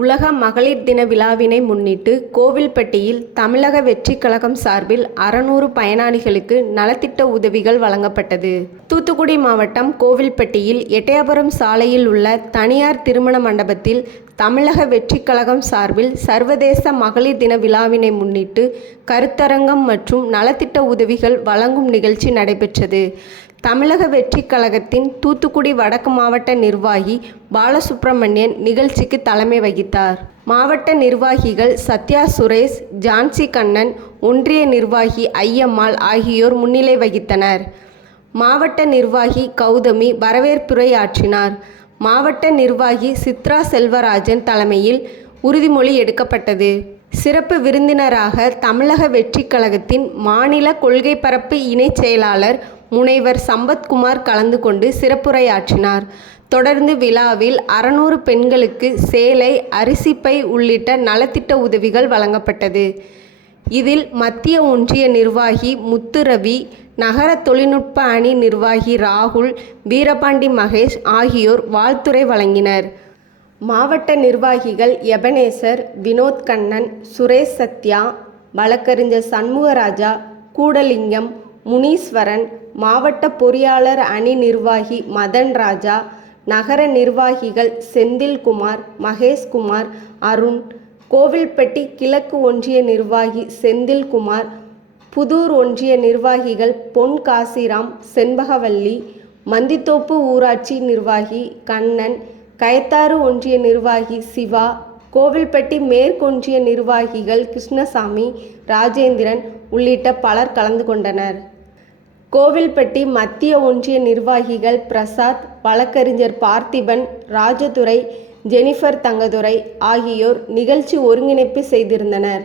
உலக மகளிர் தின விழாவினை முன்னிட்டு கோவில்பட்டியில் தமிழக வெற்றிக் கழகம் சார்பில் அறநூறு பயனாளிகளுக்கு நலத்திட்ட உதவிகள் வழங்கப்பட்டது. தூத்துக்குடி மாவட்டம் கோவில்பட்டியில் எட்டயபுரம் சாலையில் உள்ள தனியார் திருமண மண்டபத்தில் தமிழக வெற்றிக் கழகம் சார்பில் சர்வதேச மகளிர் தின விழாவினை முன்னிட்டு கருத்தரங்கம் மற்றும் நலத்திட்ட உதவிகள் வழங்கும் நிகழ்ச்சி நடைபெற்றது. தமிழக வெற்றிக் கழகத்தின் தூத்துக்குடி வடக்கு மாவட்ட நிர்வாகி பாலசுப்ரமணியன் நிகழ்ச்சிக்கு தலைமை வகித்தார். மாவட்ட நிர்வாகிகள் சத்யா சுரேஷ் ஜான்சி கண்ணன் ஒன்றிய நிர்வாகி ஐயம்மாள் ஆகியோர் முன்னிலை வகித்தனர். மாவட்ட நிர்வாகி கௌதமி வரவேற்புரை ஆற்றினார் மாவட்ட நிர்வாகி சித்ரா செல்வராஜன் தலைமையில் உறுதிமொழி எடுக்கப்பட்டது. சிறப்பு விருந்தினராக தமிழக வெற்றிக் கழகத்தின் மாநில கொள்கை பரப்பு இணைச் செயலாளர் முனைவர் சம்பத்குமார் கலந்து கொண்டு சிறப்புரையாற்றினார். தொடர்ந்து விழாவில் அறநூறு பெண்களுக்கு சேலை அரிசிப்பை உள்ளிட்ட நலத்திட்ட உதவிகள் வழங்கப்பட்டது. இதில் மத்திய ஒன்றிய நிர்வாகி முத்துரவி நகர தொழில்நுட்ப அணி நிர்வாகி ராகுல் வீரபாண்டி மகேஷ் ஆகியோர் வாழ்த்துரை வழங்கினர். மாவட்ட நிர்வாகிகள் எபனேசர் வினோத் கண்ணன் சுரேஷ் சத்யா வழக்கறிஞர் சண்முகராஜா கூடலிங்கம் முனீஸ்வரன் மாவட்ட பொறியாளர் அணி நிர்வாகி மதன் ராஜா நகர நிர்வாகிகள் செந்தில்குமார் மகேஷ்குமார் அருண் கோவில்பட்டி கிழக்கு ஒன்றிய நிர்வாகி செந்தில்குமார் புதூர் ஒன்றிய நிர்வாகிகள் பொன் காசிராம் செண்பகவல்லி மந்தித்தோப்பு ஊராட்சி நிர்வாகி கண்ணன் கயத்தாறு ஒன்றிய நிர்வாகி சிவா கோவில்பட்டி மேற்கொன்றிய நிர்வாகிகள் கிருஷ்ணசாமி ராஜேந்திரன் உள்ளிட்ட பலர் கலந்து கொண்டனர். கோவில்பட்டி மத்திய ஒன்றிய நிர்வாகிகள் பிரசாத் வழக்கறிஞர் பார்த்திபன் ராஜதுரை ஜெனிஃபர் தங்கதுரை ஆகியோர் நிகழ்ச்சி ஒருங்கிணைப்பு செய்திருந்தனர்.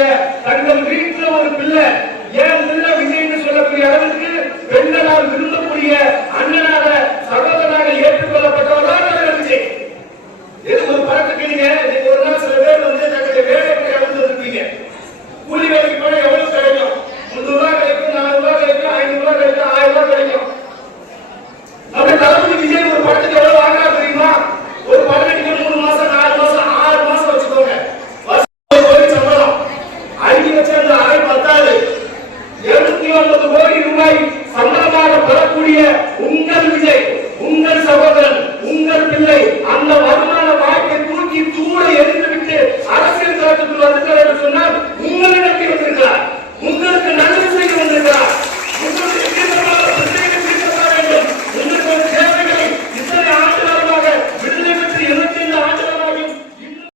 செய்ய